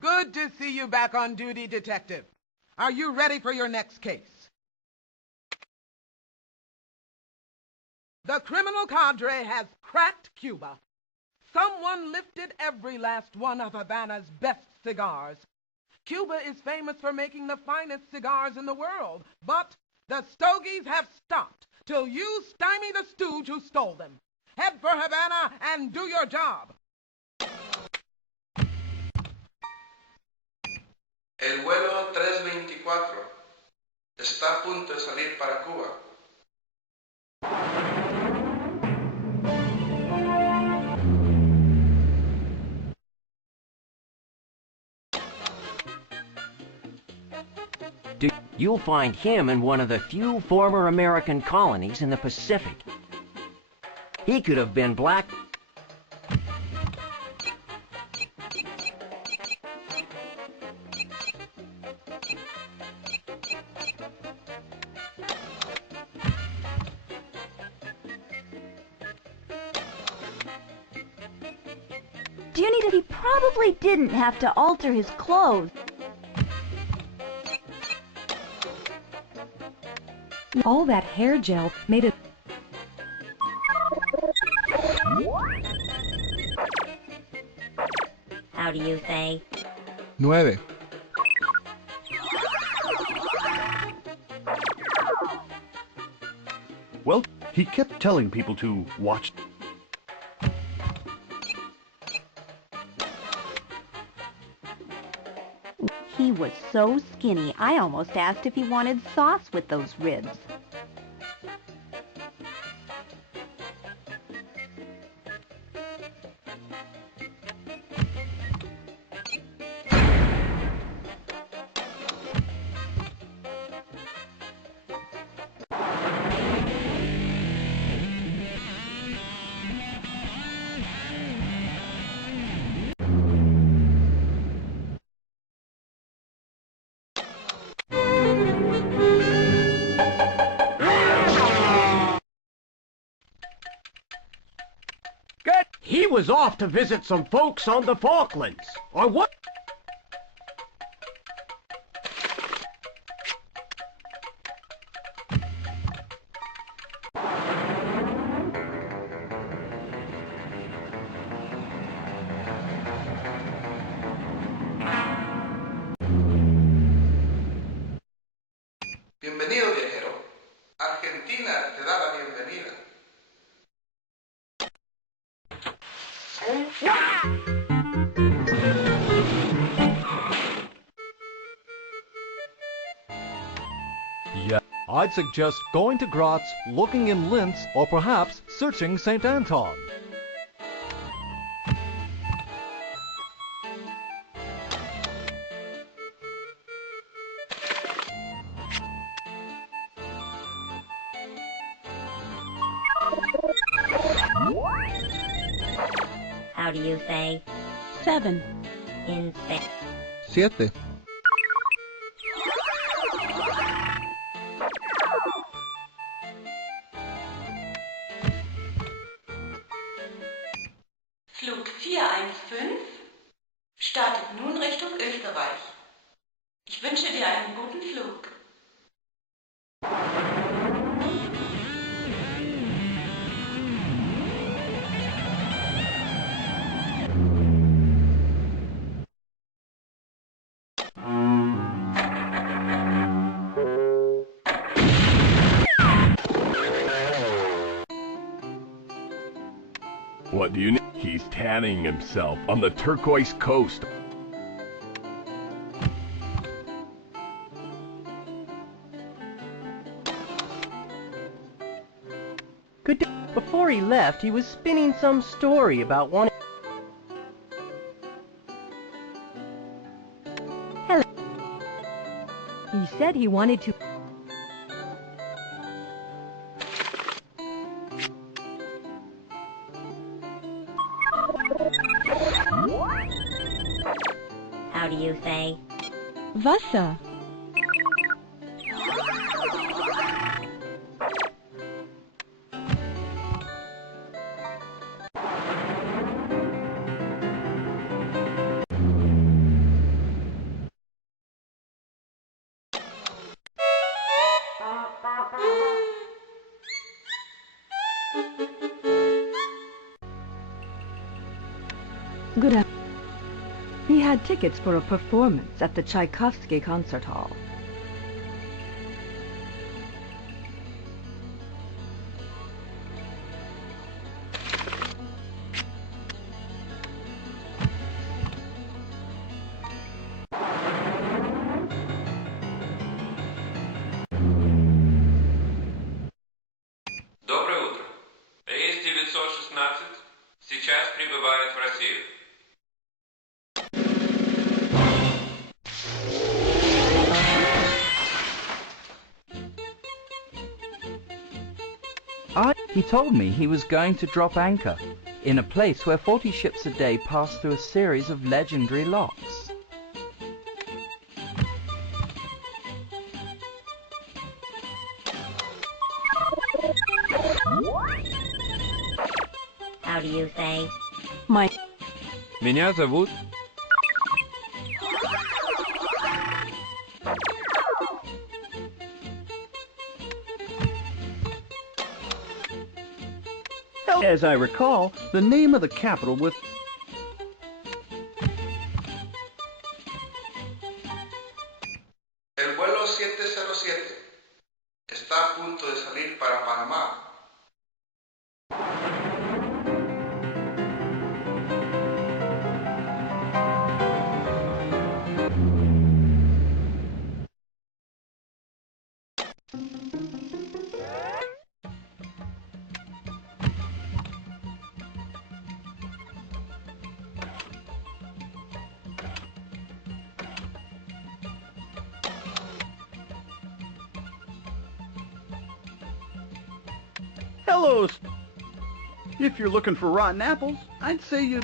Good to see you back on duty, Detective. Are you ready for your next case? The criminal cadre has cracked Cuba. Someone lifted every last one of Havana's best cigars. Cuba is famous for making the finest cigars in the world, but the stogies have stopped till you stymie the stooge who stole them. Head for Havana and do your job. El vuelo 324 está a punto de salir para Cuba. You'll find him in one of the few former American colonies in the Pacific. He could have been black. Junie, he probably didn't have to alter his clothes. All that hair gel made it... How do you say? 9. Well, he kept telling people to watch. He was so skinny, I almost asked if he wanted sauce with those ribs. He was off to visit some folks on the Falklands, or what? Bienvenido, viajero. Argentina te da la bienvenida. Yeah, I'd suggest going to Graz, looking in Linz, or perhaps searching St. Anton. How do you say? 7. In Spanish. 7. Flug 415 startet nun Richtung Österreich. Ich wünsche dir einen guten Flug. What do you need? He's tanning himself on the turquoise coast. Good day. Before he left, he was spinning some story about one... Hello. He said he wanted to... How do you say? Wasser. Good afternoon. He had tickets for a performance at the Tchaikovsky Concert Hall. Доброе утро. Рейс 916 сейчас прибывает в Россию. He told me he was going to drop anchor in a place where 40 ships a day pass through a series of legendary locks. How do you say? Меня зовут... As I recall, the name of the capital was... El vuelo 707 está a punto de salir para Panamá. Hello! If you're looking for rotten apples, I'd say you...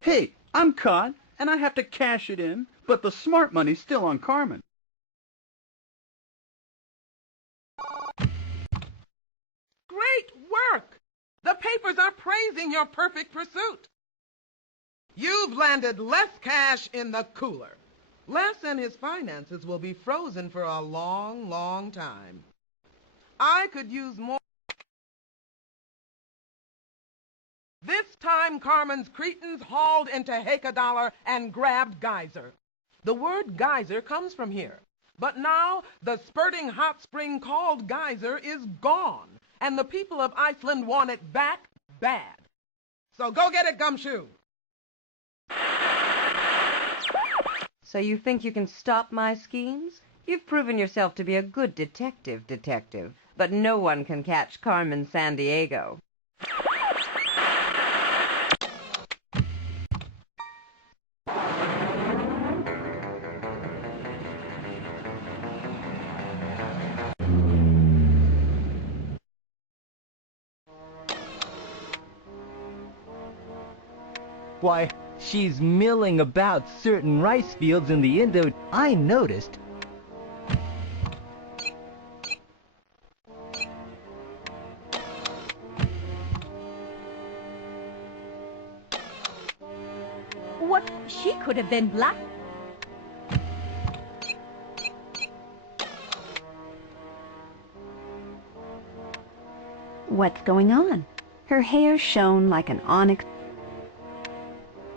Hey, I'm caught, and I have to cash it in, but the smart money's still on Carmen. Great work! The papers are praising your perfect pursuit. You've landed less cash in the cooler. Les and his finances will be frozen for a long, long time. I could use more. This time, Carmen's cretins hauled into Hakadollar and grabbed Geyser. The word geyser comes from here. But now, the spurting hot spring called Geyser is gone, and the people of Iceland want it back bad. So go get it, Gumshoe. So you think you can stop my schemes? You've proven yourself to be a good detective, but no one can catch Carmen Sandiego. Why, she's milling about certain rice fields in the Indo... I noticed. What? She could have been black. What's going on? Her hair shone like an onyx.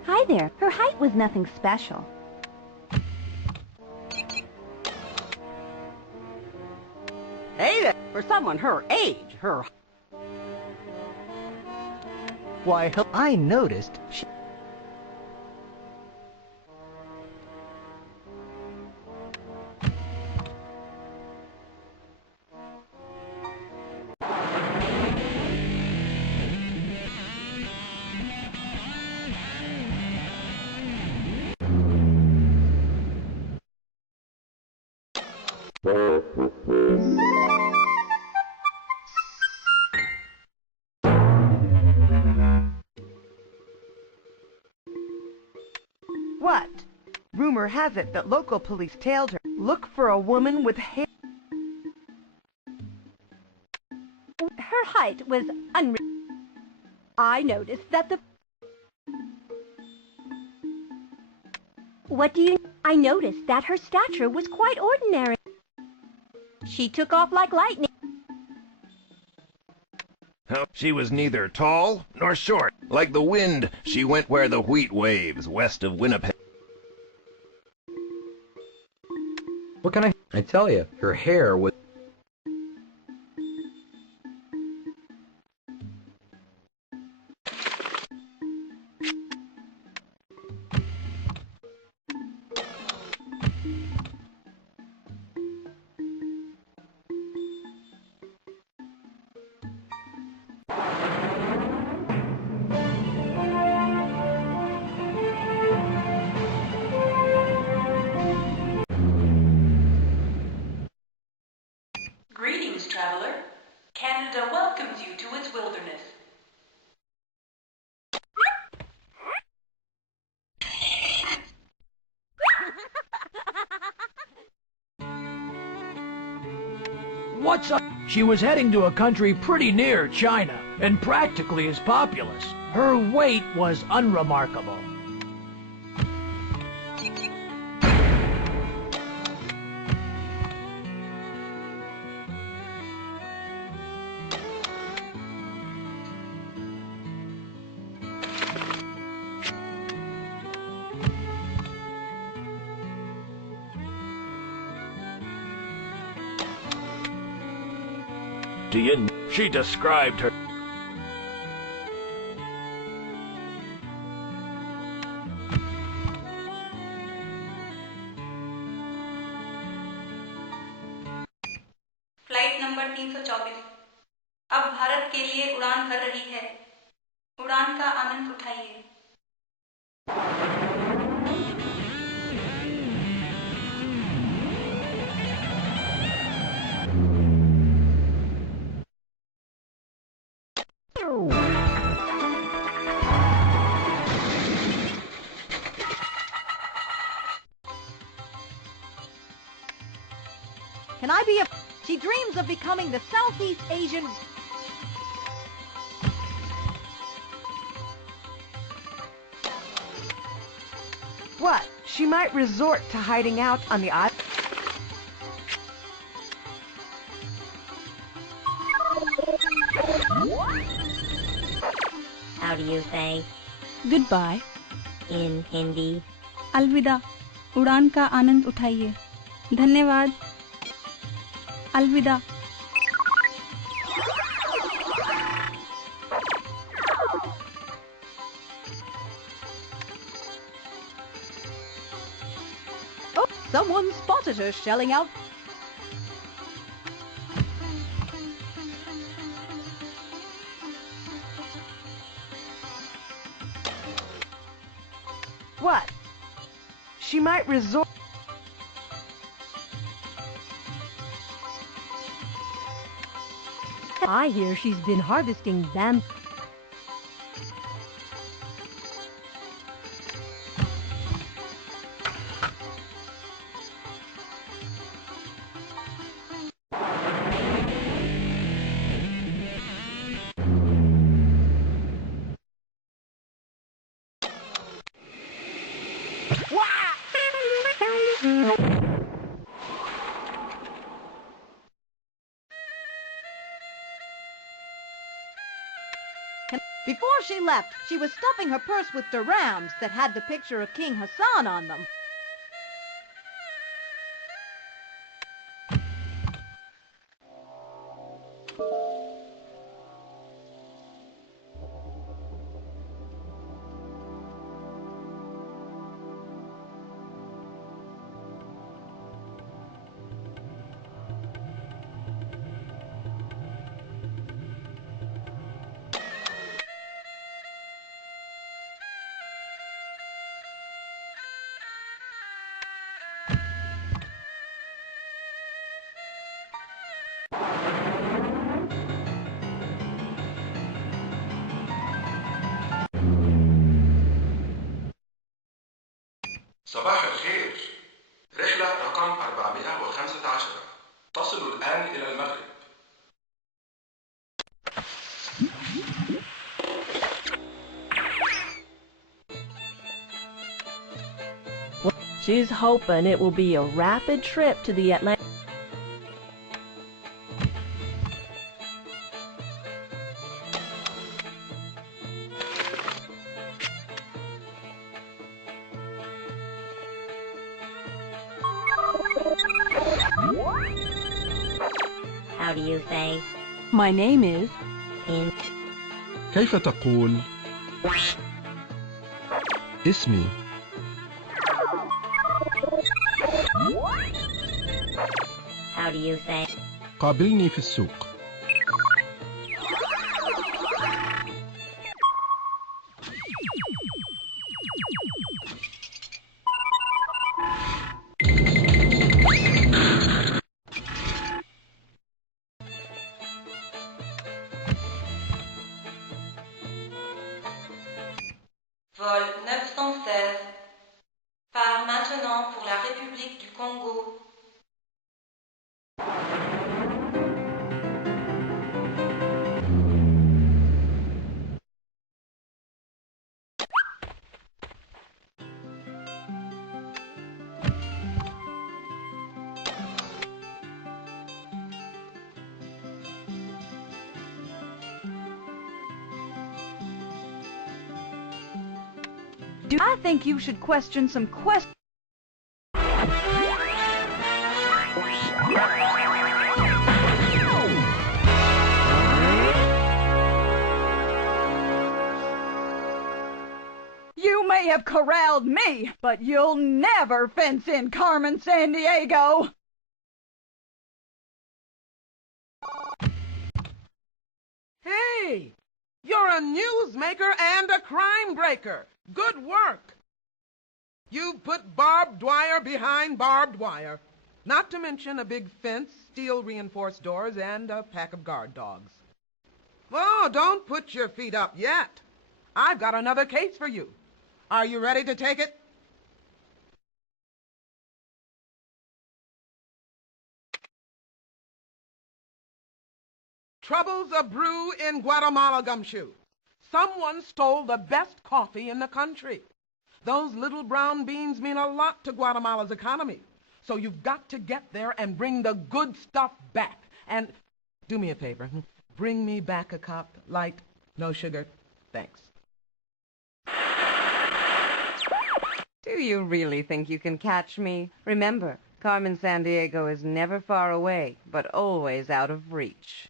Hi there. Her height was nothing special. Hey there, for someone her age, her... Why, I noticed she... What? Rumor has it that local police tailed her. Look for a woman with hair. Her height was unreal. I noticed that the... What do you... I noticed that her stature was quite ordinary. She took off like lightning. She was neither tall nor short. Like the wind, she went where the wheat waves west of Winnipeg. What can I tell you, her hair was... Greetings, traveler. Canada welcomes you to its wilderness. What's up? She was heading to a country pretty near China and practically as populous. Her weight was unremarkable. She described her... flight number 324 अब भारत के लिए उड़ान भर रही है। उड़ान का आनंद उठाइए। Can I be a... She dreams of becoming the Southeast Asian... What? She might resort to hiding out on the island. How do you say Goodbye in Hindi? अलविदा उड़ान का आनंद उठाइए धन्यवाद अलविदा Oh, someone spotted her shelling out. What? She might resort... I hear she's been harvesting bamboo. Before she left, she was stuffing her purse with dirhams that had the picture of King Hassan on them. صباح الخير. رحلة رقم 415 تصل الآن إلى المغرب. She's hoping it will be a rapid trip to the Atlantic. How do you say? My name is. In. كيف تقول اسمي؟ How do you say? قابلني في السوق. Vol 916. Part maintenant pour la République du Congo. I think you should question some questions. You may have corralled me, but you'll never fence in Carmen Sandiego. Hey, you're a newsmaker and a crime breaker. Good work. You've put barbed wire behind barbed wire. Not to mention a big fence, steel-reinforced doors, and a pack of guard dogs. Oh, don't put your feet up yet. I've got another case for you. Are you ready to take it? Troubles a brew in Guatemala, Gumshoe. Someone stole the best coffee in the country. Those little brown beans mean a lot to Guatemala's economy. So you've got to get there and bring the good stuff back. And do me a favor. Bring me back a cup, light, no sugar. Thanks. Do you really think you can catch me? Remember, Carmen Sandiego is never far away, but always out of reach.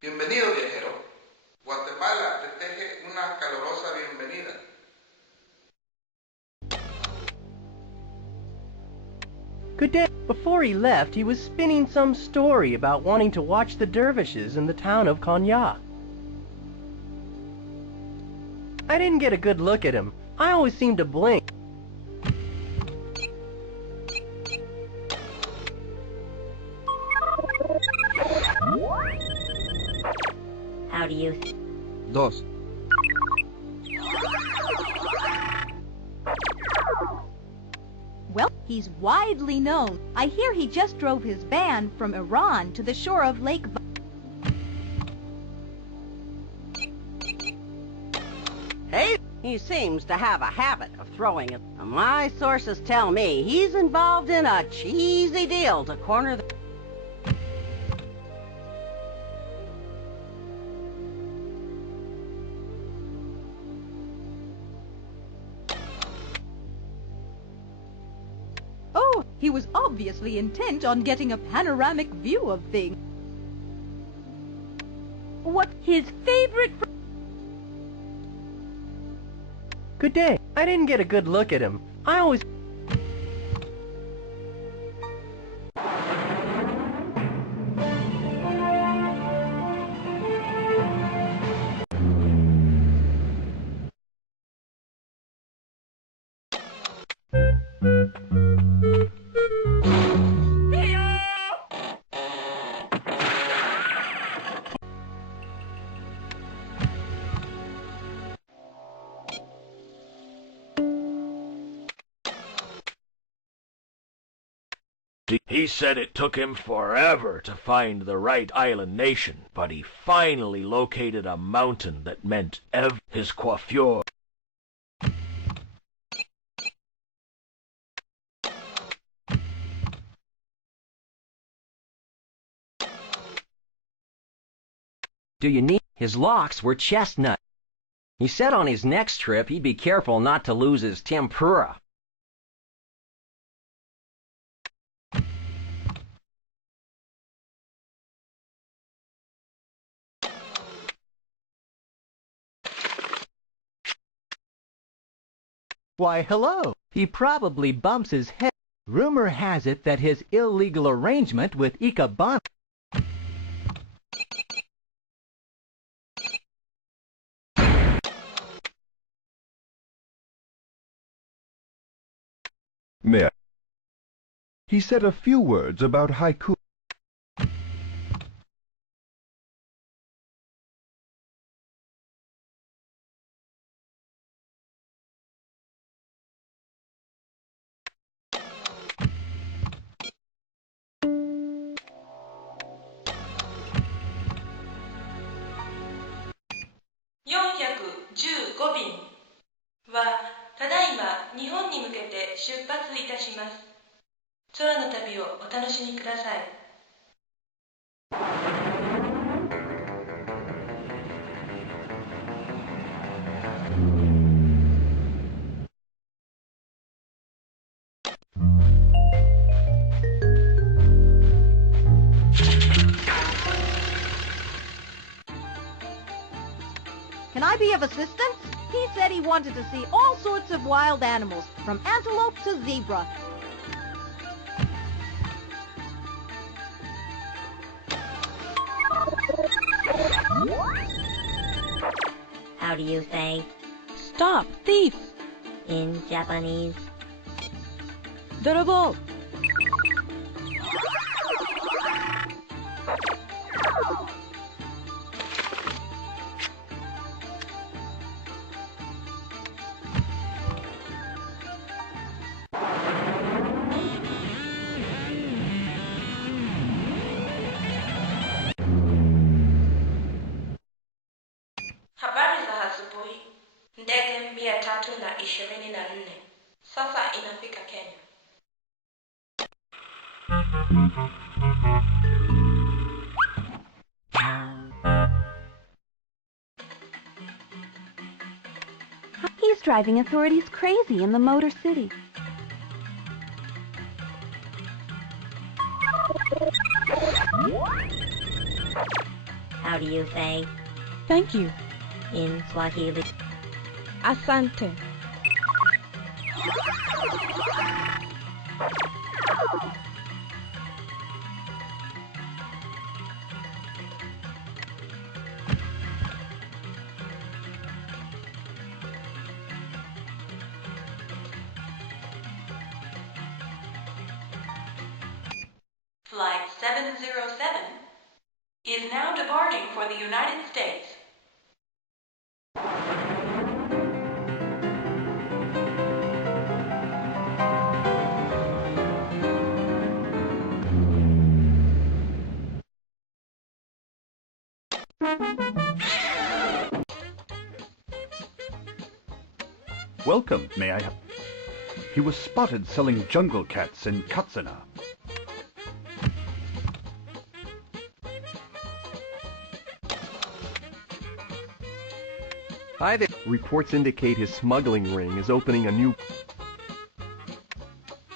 Bienvenido, viajero. Guatemala te teje una calurosa bienvenida. Good day. Before he left, he was spinning some story about wanting to watch the dervishes in the town of Cognac. I didn't get a good look at him. I always seem to blink. How do you... Dos. Well, he's widely known. I hear he just drove his van from Iran to the shore of Lake... Hey, he seems to have a habit of throwing it. My sources tell me he's involved in a cheesy deal to corner the... Oh, he was obviously intent on getting a panoramic view of things. What his favorite... Good day. I didn't get a good look at him. I always... He said it took him forever to find the right island nation, but he finally located a mountain that meant his coiffure. Do you need... His locks were chestnut. He said on his next trip he'd be careful not to lose his tempura. Why, hello. He probably bumps his head. Rumor has it that his illegal arrangement with Ikebana... May I? He said a few words about haiku. $415便はただいま日本に向けて出発いたします。空の旅をお楽しみください。Can I be of assistance? He said he wanted to see all sorts of wild animals, from antelope to zebra. How do you say Stop, thief! in Japanese? Dorobo! Habari za asubuhi. Ndege 324 sasa inafika Kenya. He's driving authorities crazy in the Motor City. How do you say Thank you. in Swahili? Asante. Flight 707 is now departing for the United States. Welcome, may I have... He was spotted selling jungle cats in Katsina. Hi there. Reports indicate his smuggling ring is opening a new...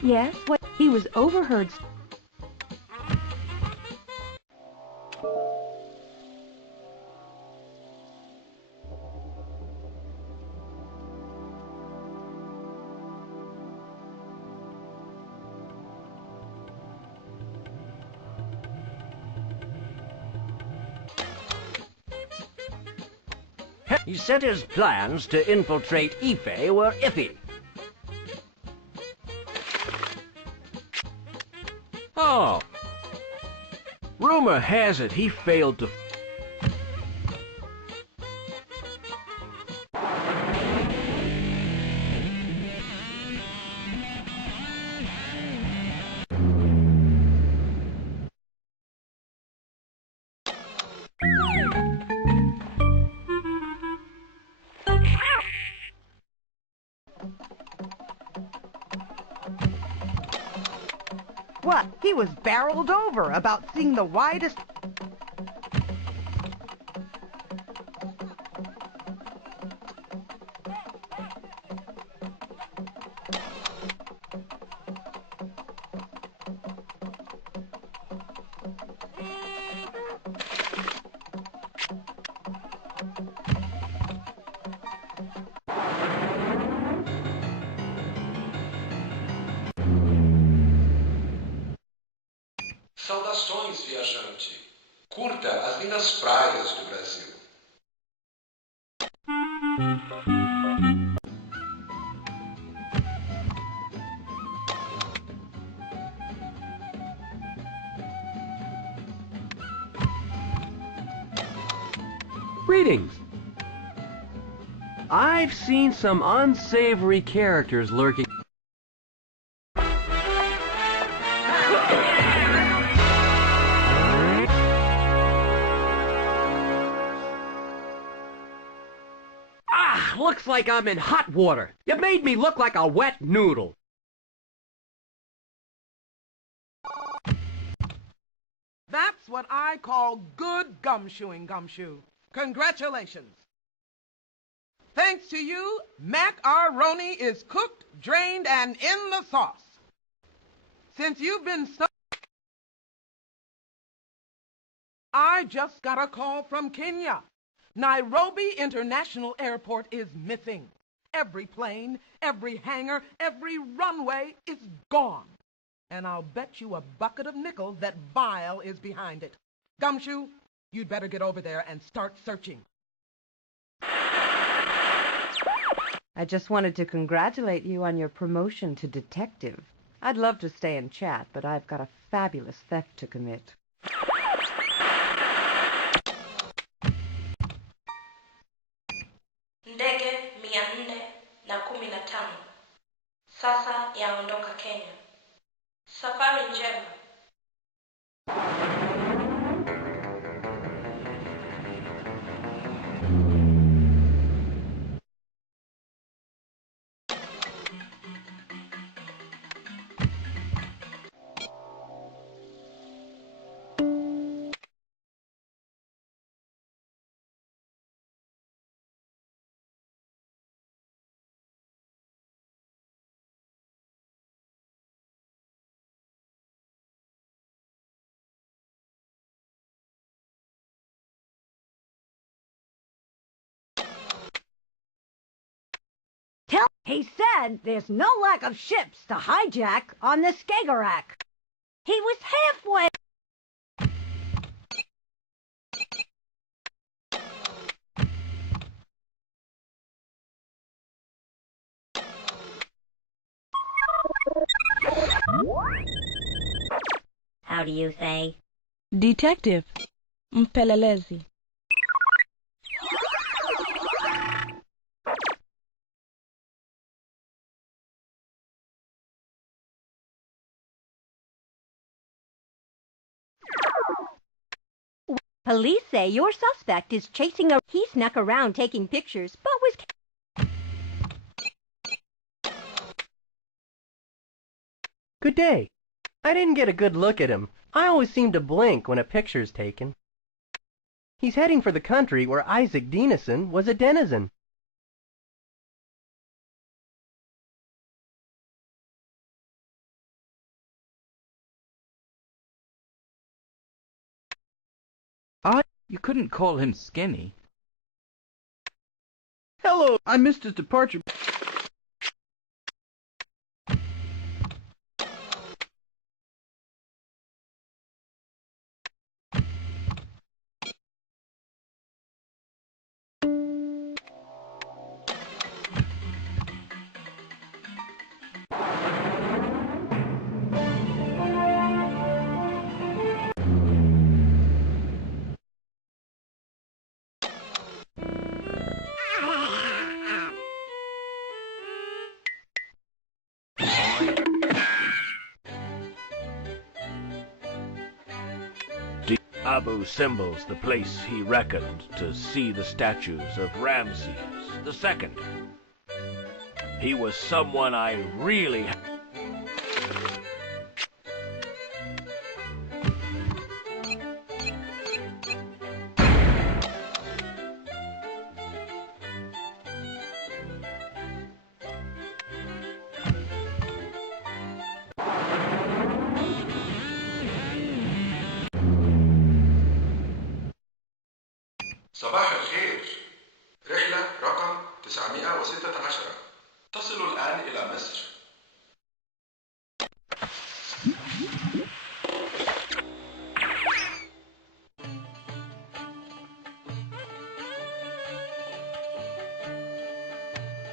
Yes, what? He was overheard... He said his plans to infiltrate Ife were iffy. Oh. Rumor has it he failed to... What? He was barreled over about seeing the widest... Saudações, viajante. Curta as lindas praias do Brasil. Greetings. I've seen some unsavory characters lurking. Ah, looks like I'm in hot water. You made me look like a wet noodle. That's what I call good gumshoeing, Gumshoe. Congratulations. Thanks to you, macaroni is cooked, drained, and in the sauce. Since you've been so... I just got a call from Kenya. Nairobi International Airport is missing. Every plane, every hangar, every runway is gone. And I'll bet you a bucket of nickels that Vile is behind it. Gumshoe, you'd better get over there and start searching. I just wanted to congratulate you on your promotion to detective. I'd love to stay and chat, but I've got a fabulous theft to commit. Ndege 415 sasa yaondoka Kenya. Safari njema. He said there's no lack of ships to hijack on the Skagerrak. He was halfway. How do you say? Detective. Mpelelezi. Police say your suspect is chasing a... He snuck around taking pictures, but was... Good day. I didn't get a good look at him. I always seem to blink when a picture's taken. He's heading for the country where Isaac Denison was a denizen. You couldn't call him skinny. Hello, I missed his departure. Abu Simbel's the place he reckoned to see the statues of Ramses II. He was someone I really... صباح الخير. رحلة رقم 916 تصل الآن إلى مصر.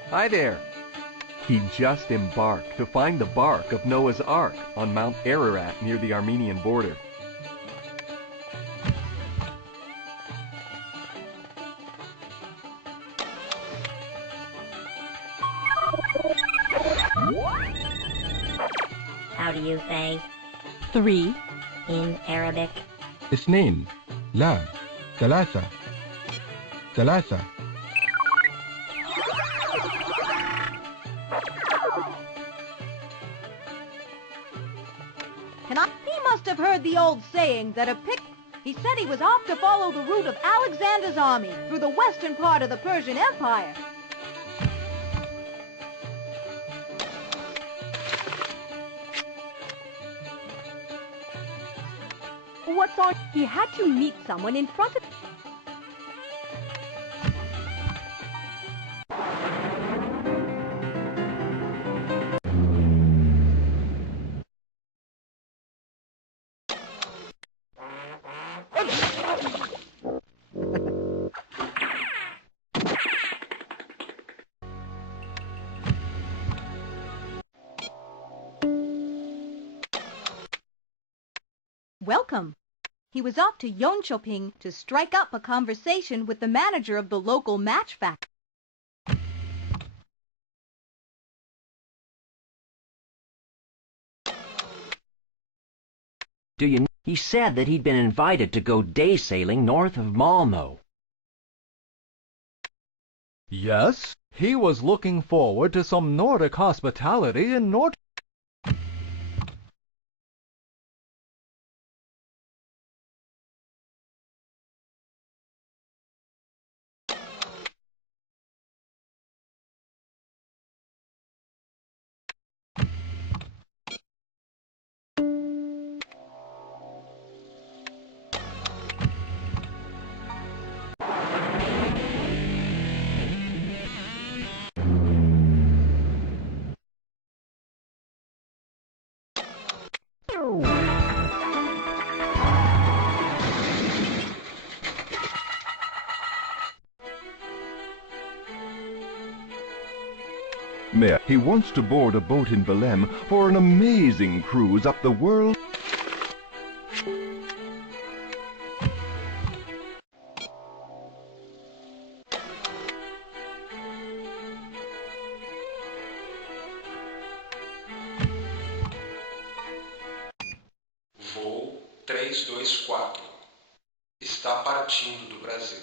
Hi there. He just embarked to find the bark of Noah's Ark on Mount Ararat near the Armenian border. How do you say 3 in Arabic? 2 لا 3 3 He must have heard the old saying that He said he was off to follow the route of Alexander's army through the western part of the Persian Empire. What's on? He had to meet someone in front of... Welcome. He was off to Jönköping to strike up a conversation with the manager of the local match factory. Do you know? He said that he'd been invited to go day sailing north of Malmö. Yes, he was looking forward to some Nordic hospitality in North... Mayor, he wants to board a boat in Belém for an amazing cruise up the world. Voo 324 está partindo do Brasil.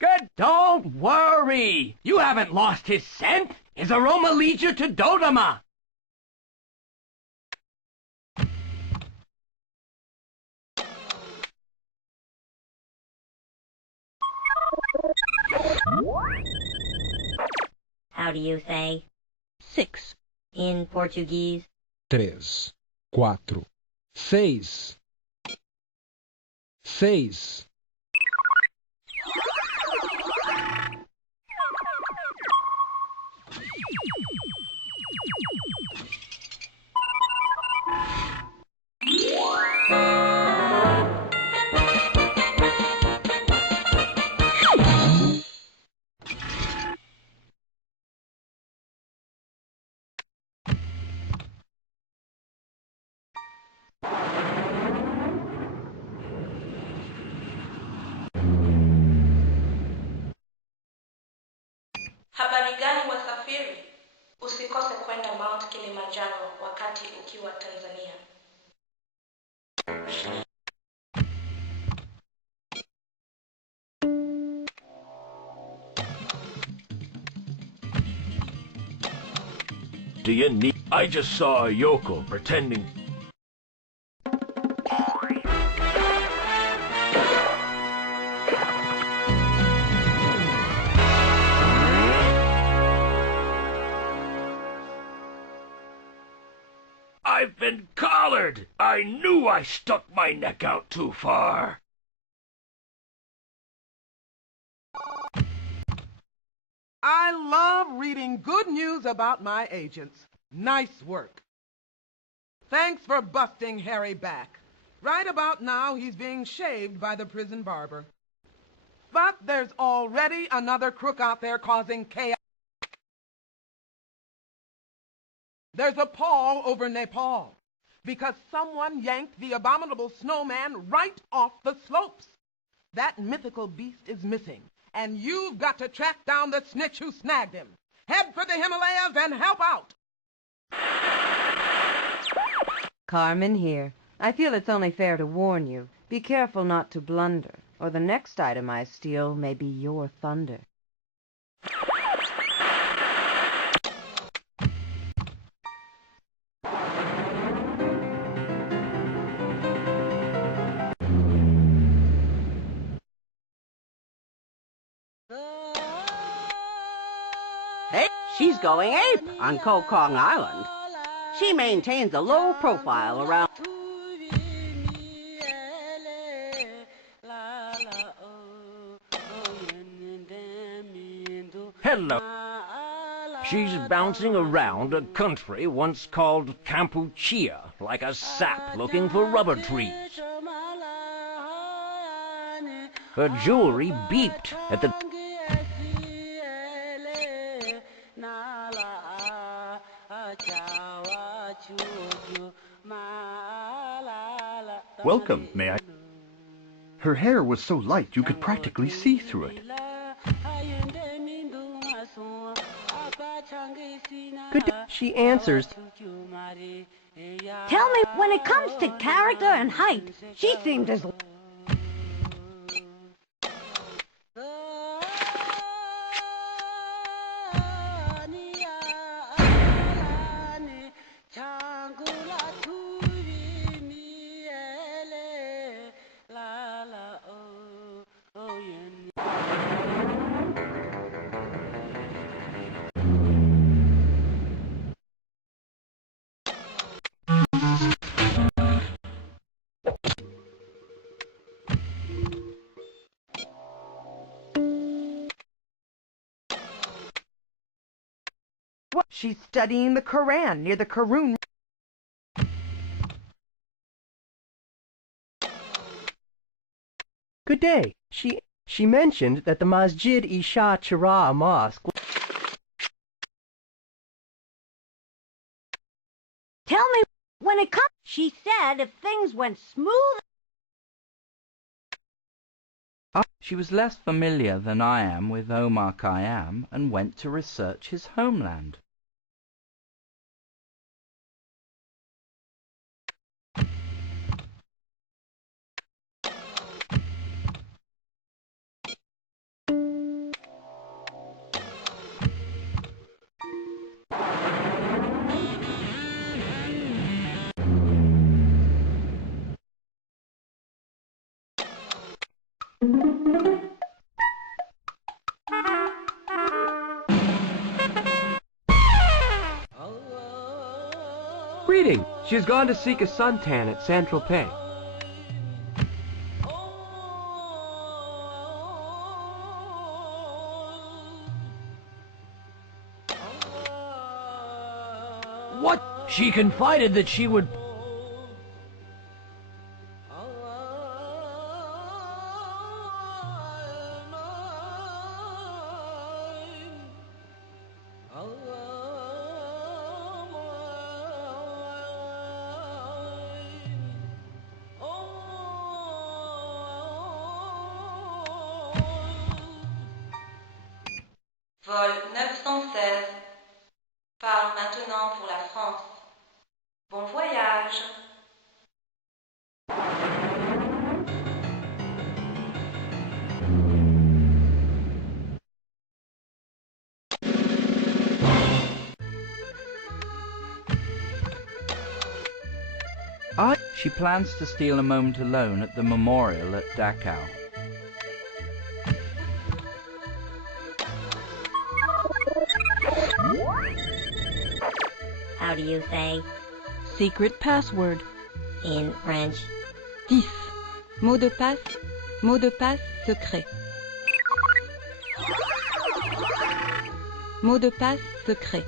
Good, don't worry. You haven't lost his scent. His aroma leads you to Dodoma. How do you say 6 in Portuguese? 3 4 6 6 Habari gani wasafiri? Usikose kwenda Mount Kilimanjaro wakati ukiwa Tanzania. Do you need... I just saw a yokel pretending... I've been collared! I knew I stuck my neck out too far. I love reading good news about my agents. Nice work. Thanks for busting Harry back. Right about now, he's being shaved by the prison barber. But there's already another crook out there causing chaos. There's a pall over Nepal because someone yanked the abominable snowman right off the slopes. That mythical beast is missing, and you've got to track down the snitch who snagged him. Head for the Himalayas and help out. Carmen here. I feel it's only fair to warn you. Be careful not to blunder, or the next item I steal may be your thunder. Hey, she's going ape on Kokong Island. She maintains a low profile around... Hello. She's bouncing around a country once called Kampuchea, like a sap looking for rubber trees. Her jewelry beeped at the... Welcome, may I? Her hair was so light you could practically see through it. Good day. She answers. Tell me, when it comes to character and height, she seemed as... What? She's studying the Quran near the Karun. Good day. She mentioned that the Masjid-e-Shah Chiragh Mosque... Tell me, when it comes... She said if things went smooth... She was less familiar than I am with Omar Khayyam and went to research his homeland. Greeting! She's gone to seek a suntan at Saint-Tropez. What? She confided that she would... Vol 916 part maintenant pour la France. Bon voyage. She plans to steal a moment alone at the memorial at Dachau. How do you say Secret password. in French? 10. Mot de passe secret. Mot de passe secret.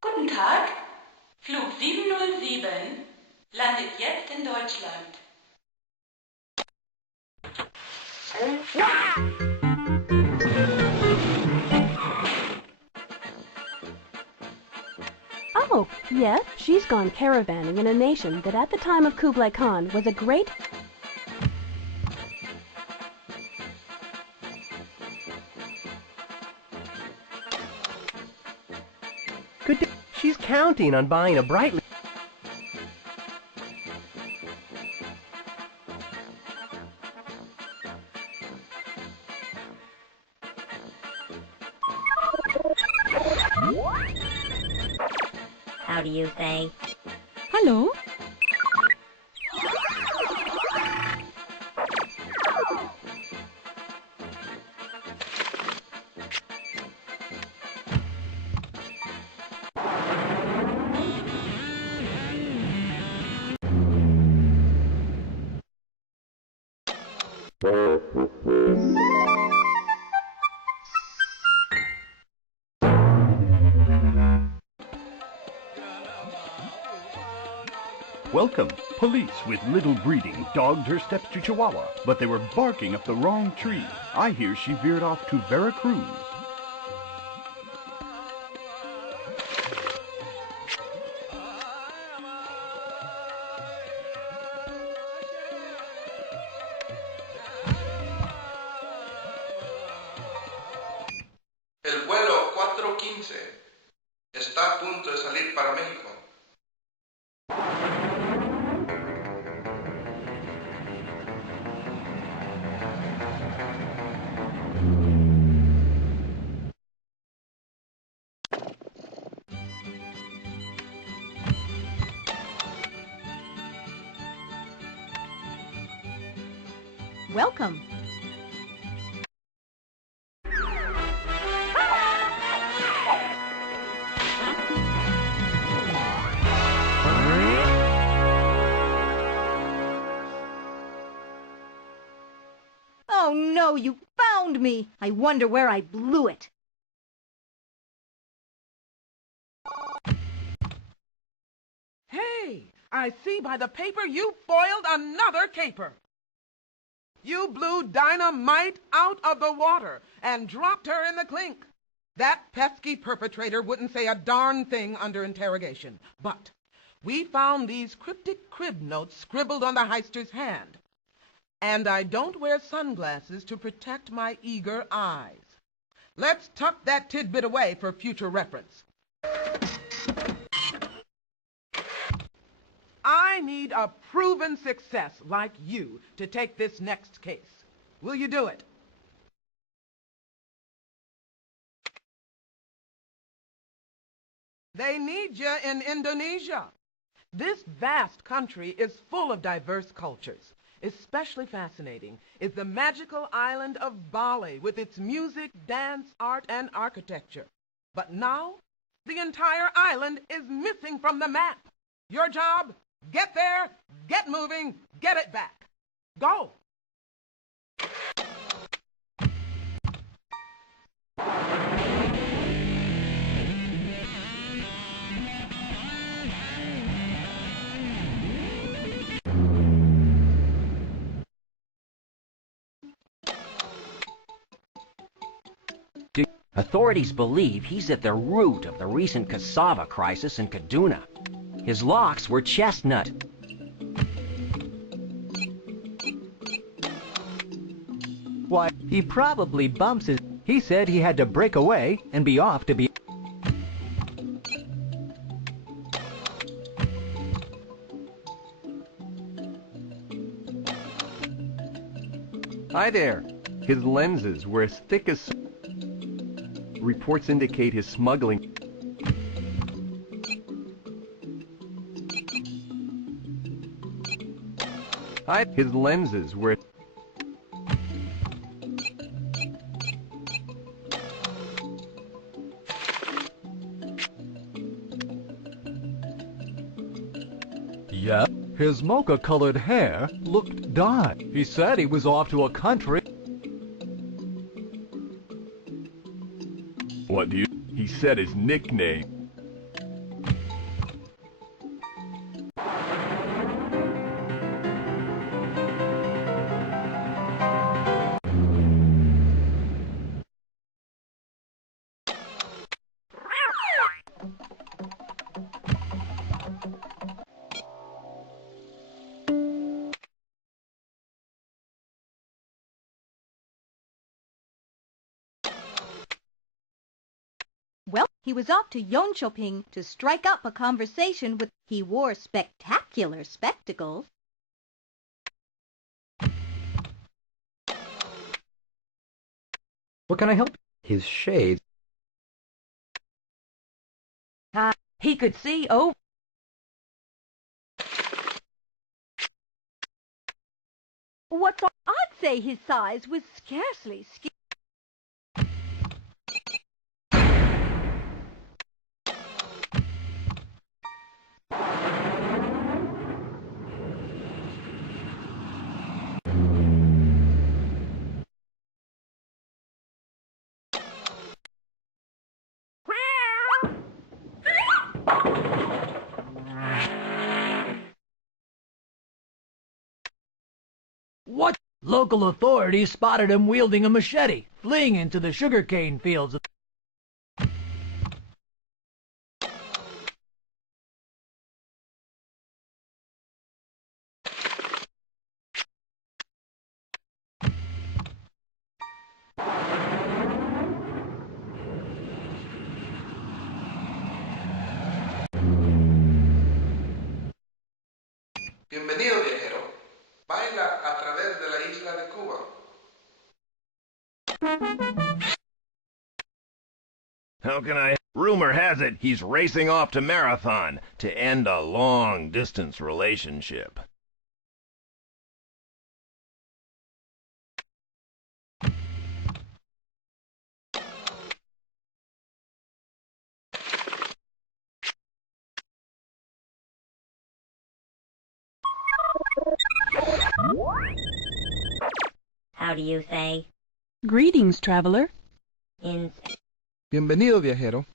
Guten Tag. Flug 707 landet jetzt in Deutschland. Oh, yes, she's gone caravanning in a nation that at the time of Kublai Khan was a great... Good day. She's counting on buying a brightly... How do you say Hallo? Welcome. Police with little breeding dogged her steps to Chihuahua, but they were barking up the wrong tree. I hear she veered off to Veracruz. El vuelo 415 está a punto de salir para México. Welcome. Oh no, you found me! I wonder where I blew it. Hey, I see by the paper you foiled another caper. You blew dynamite out of the water and dropped her in the clink. That pesky perpetrator wouldn't say a darn thing under interrogation. But we found these cryptic crib notes scribbled on the heister's hand. And I don't wear sunglasses to protect my eager eyes. Let's tuck that tidbit away for future reference. I need a proven success like you to take this next case. Will you do it? They need you in Indonesia. This vast country is full of diverse cultures. Especially fascinating is the magical island of Bali with its music, dance, art, and architecture. But now, the entire island is missing from the map. Your job? Get there, get moving, get it back. Go! Authorities believe he's at the root of the recent cassava crisis in Kaduna. His locks were chestnut. Why, he probably bumps his... He said he had to break away and be off to be... Hi there. His lenses were as thick as... Reports indicate his smuggling... Hi. His lenses were... Yeah? His mocha-colored hair looked dyed. He said he was off to a country... What do you... He said his nickname. Well, he was off to Yonchoping to strike up a conversation with... He wore spectacular spectacles. What can I help? His shades. He could see over... What's on? I'd say his size was scarcely... What? Local authorities spotted him wielding a machete, fleeing into the sugarcane fields. Bienvenido, viajero. Baila a través de la isla de Cuba. How can I... Rumor has it he's racing off to Marathon to end a long-distance relationship. How do you say? Greetings, traveler. In... Bienvenido, viajero.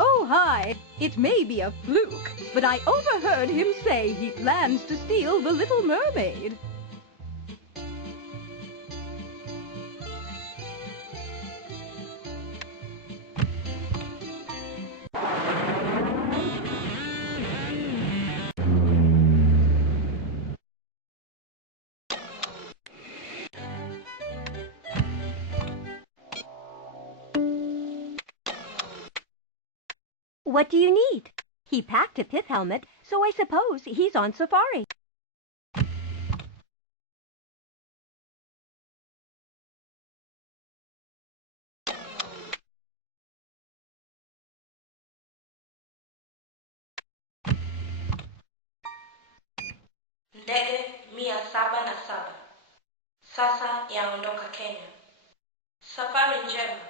Oh, hi. It may be a fluke, but I overheard him say he plans to steal the Little Mermaid. What do you need? He packed a pith helmet, so I suppose he's on safari. Ndege 707 sasa yaondoka Kenya. Safari njema.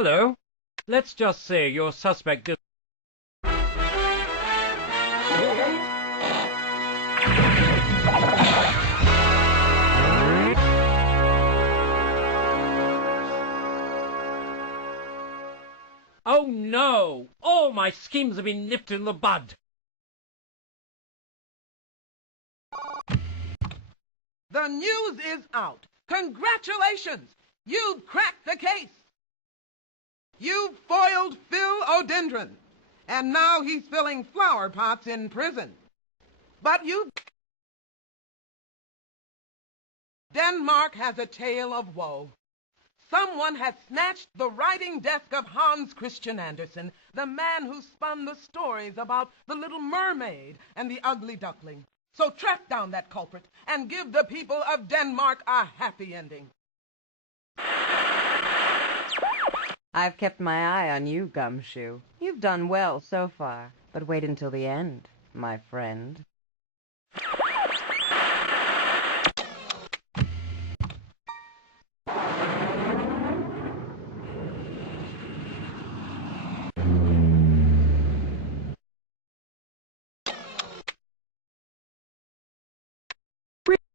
Hello. Let's just say your suspect is... Oh no! All my schemes have been nipped in the bud. The news is out. Congratulations! You've cracked the case. You've foiled Philodendron, and now he's filling flower pots in prison. But Denmark has a tale of woe. Someone has snatched the writing desk of Hans Christian Andersen, the man who spun the stories about the Little Mermaid and the Ugly Duckling. So track down that culprit and give the people of Denmark a happy ending. I've kept my eye on you, Gumshoe. You've done well so far, but wait until the end, my friend.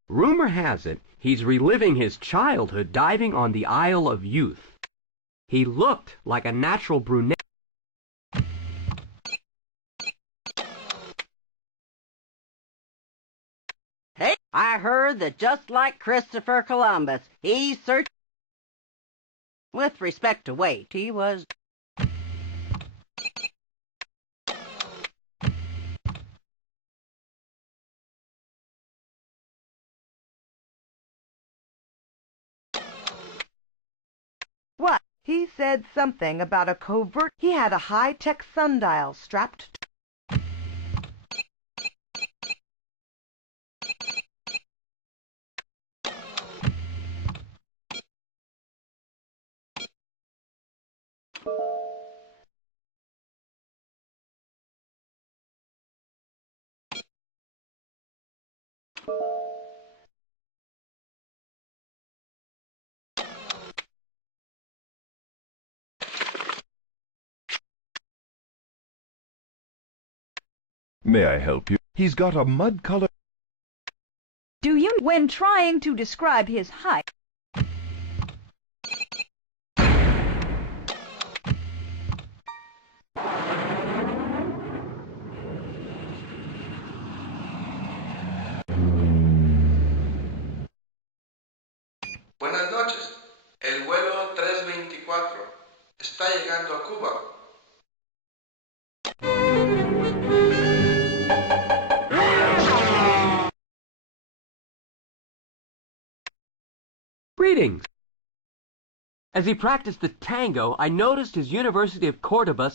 Rumor has it he's reliving his childhood diving on the Isle of Youth. He looked like a natural brunette. Hey, I heard that just like Christopher Columbus, he searched... With respect to weight, he was... What? He said something about a covert... He had a high-tech sundial strapped to... May I help you? He's got a mud-colored... Do you, when trying to describe his height... Buenas noches. El vuelo 324 está llegando a Cuba. Greetings. As he practiced the tango, I noticed his University of Cordoba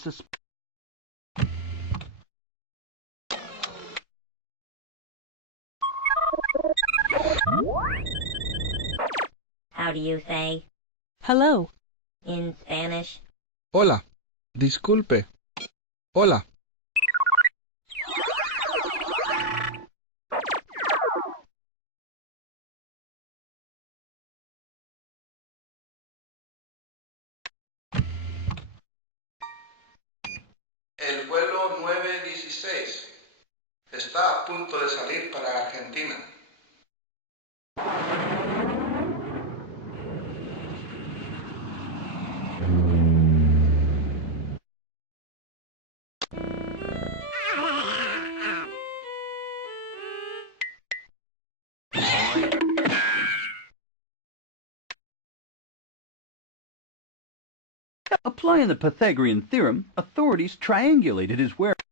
How do you say? Hello. In Spanish? Hola. Disculpe. Hola. El vuelo 916 está a punto de salir para Argentina. Applying the Pythagorean theorem, authorities triangulated his whereabouts.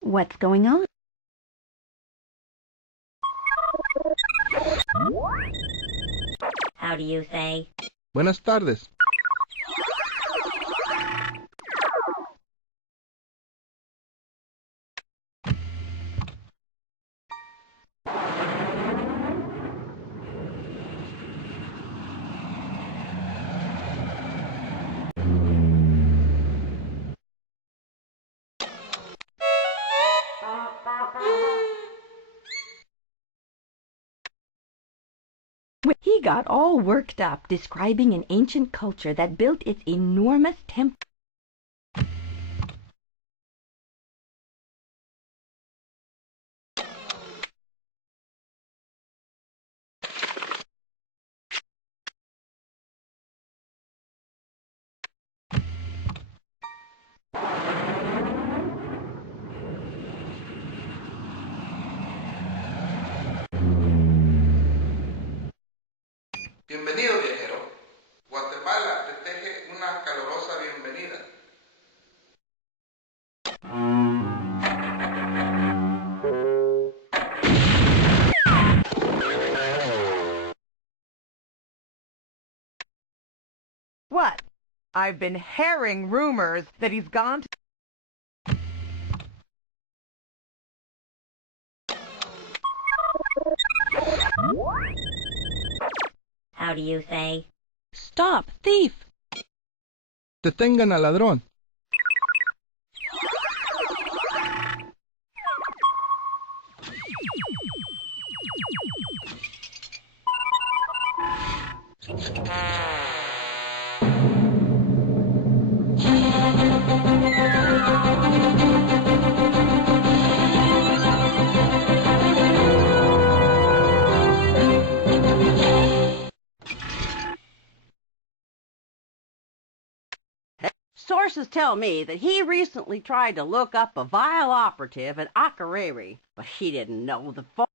What's going on? How do you say? Buenas tardes. He got all worked up describing an ancient culture that built its enormous temple. Bienvenido, viajero. Guatemala te teje una calurosa bienvenida. What? I've been hearing rumors that he's gone to... How do you say? Stop, thief! Detengan al ladrón. Sources tell me that he recently tried to look up a vile operative at Akureyri, but he didn't know the phone.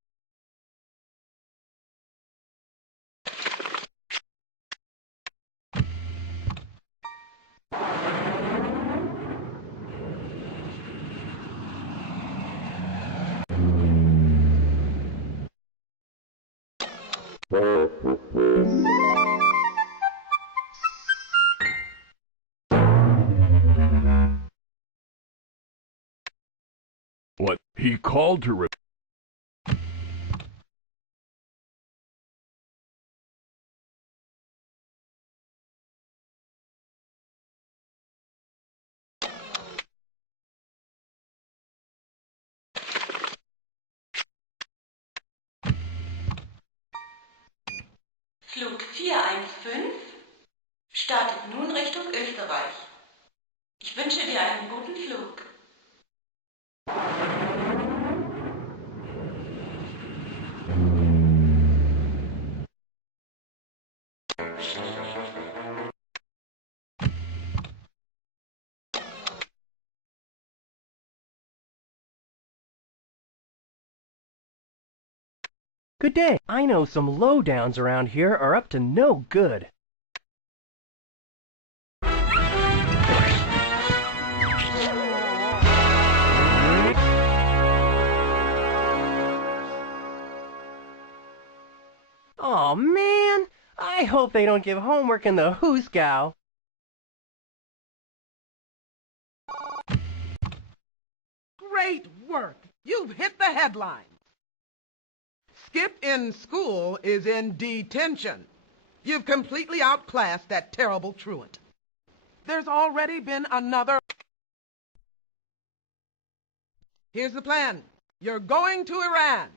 What? He called to Flug 415 startet nun Richtung Österreich. Ich wünsche dir einen guten Flug. Good day. I know some lowdowns around here are up to no good. Oh man, I hope they don't give homework in the Hooskow. Great work! You've hit the headlines. Skip in school is in detention. You've completely outclassed that terrible truant. There's already been another... Here's the plan. You're going to Iran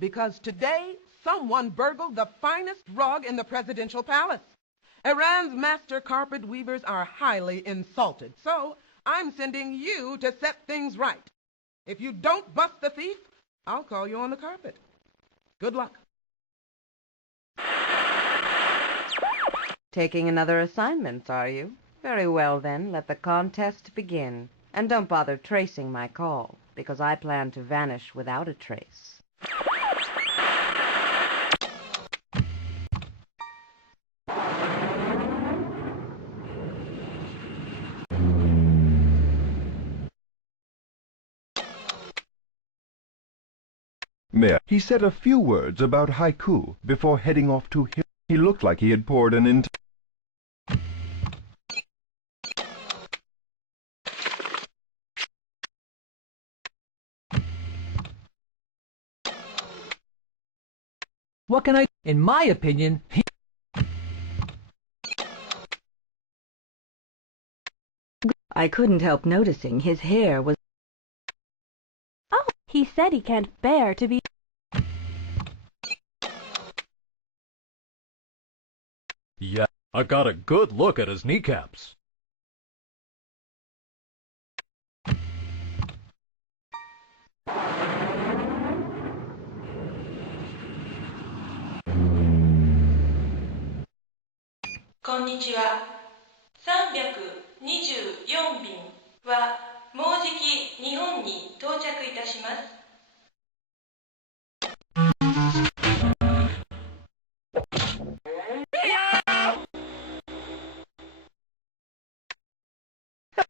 because today someone burgled the finest rug in the presidential palace. Iran's master carpet weavers are highly insulted, so I'm sending you to set things right. If you don't bust the thief, I'll call you on the carpet. Good luck. Taking another assignment, are you? Very well then, let the contest begin. And don't bother tracing my call, because I plan to vanish without a trace. Mayor, he said a few words about haiku before heading off to him. He looked like he had poured an entire... What can I... In my opinion, I couldn't help noticing his hair was... Oh, he said he can't bear to be... I got a good look at his kneecaps. Konnichiwa. 324便はもうじき日本に到着いたします。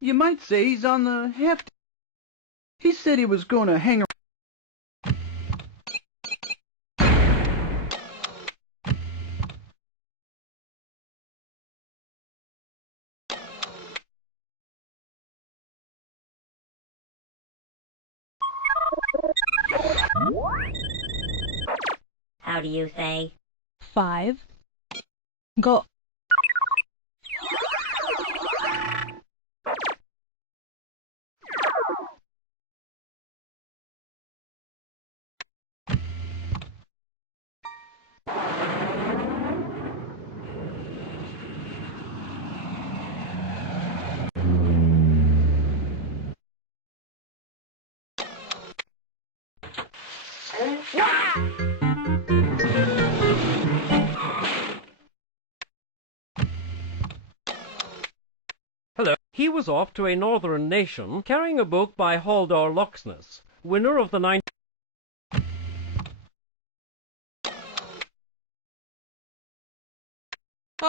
You might say he's on the heft. He said he was going to hang around. How do you say? 5 5 Hello. He was off to a northern nation carrying a book by Haldor Loxness, winner of the 9.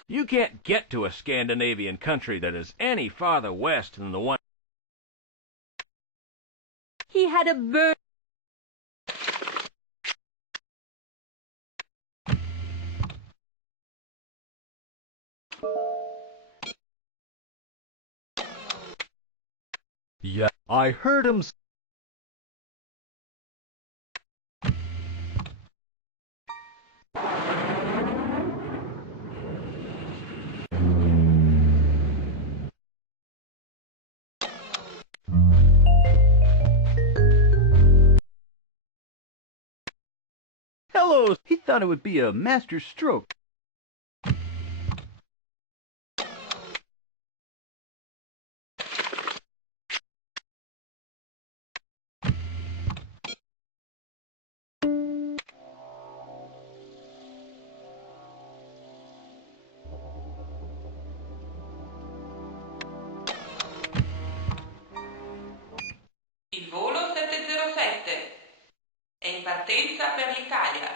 You can't get to a Scandinavian country that is any farther west than the one. He had a bird. Yeah, I heard him. Hello! He thought it would be a master stroke. Il volo 707 è in partenza per l'Italia.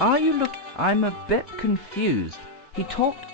Are you look? I'm a bit confused. He talked.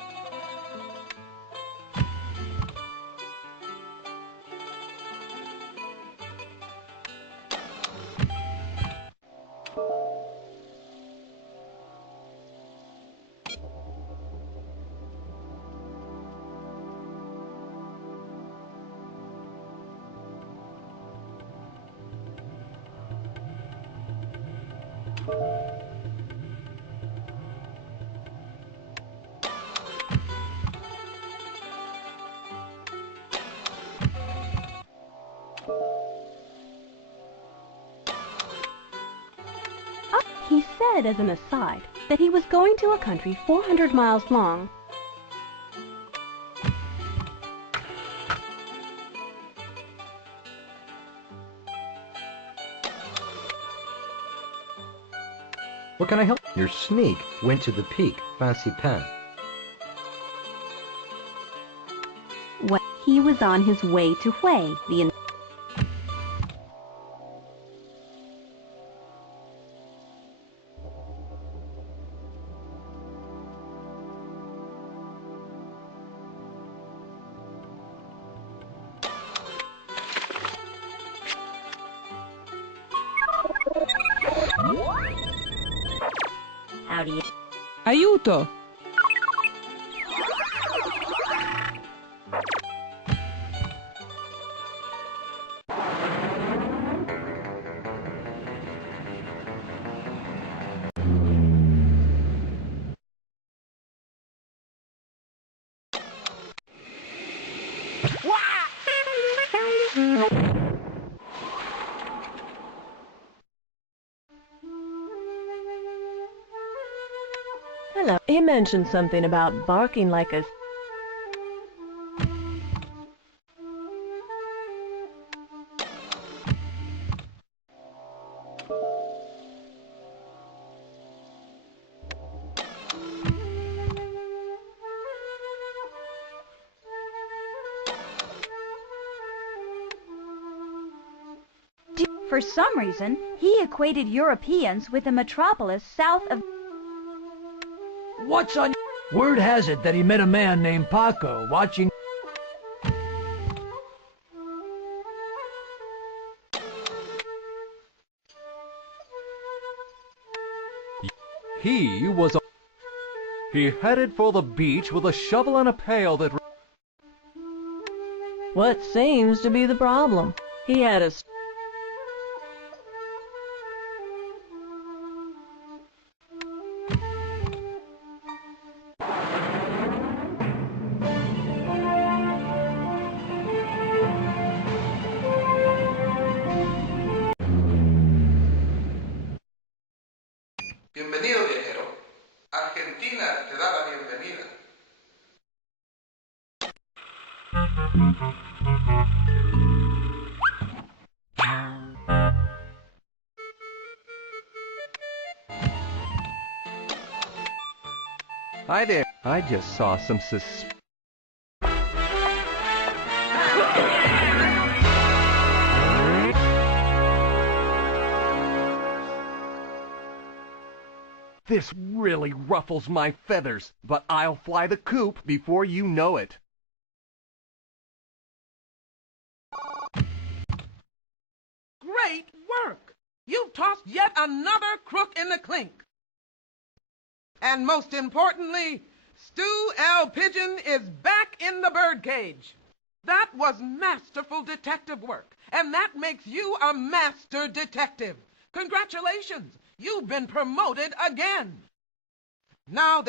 He said, as an aside, that he was going to a country 400 miles long. What can I help? Your sneak went to the peak. Fancy pen. Well, he was on his way to Hui, the How do you... Aiuto! What? Hello. He mentioned something about barking like a... For some reason, he equated Europeans with a metropolis south of... What's on... Word has it that he met a man named Paco watching... He was a... He headed for the beach with a shovel and a pail that... What seems to be the problem? He had a... Bienvenido, viajero. Argentina te da la bienvenida. Hi there. I just saw some This really ruffles my feathers, but I'll fly the coop before you know it. Great work! You've tossed yet another crook in the clink. And most importantly, Stu L. Pigeon is back in the birdcage. That was masterful detective work, and that makes you a master detective. Congratulations! You've been promoted again. Now that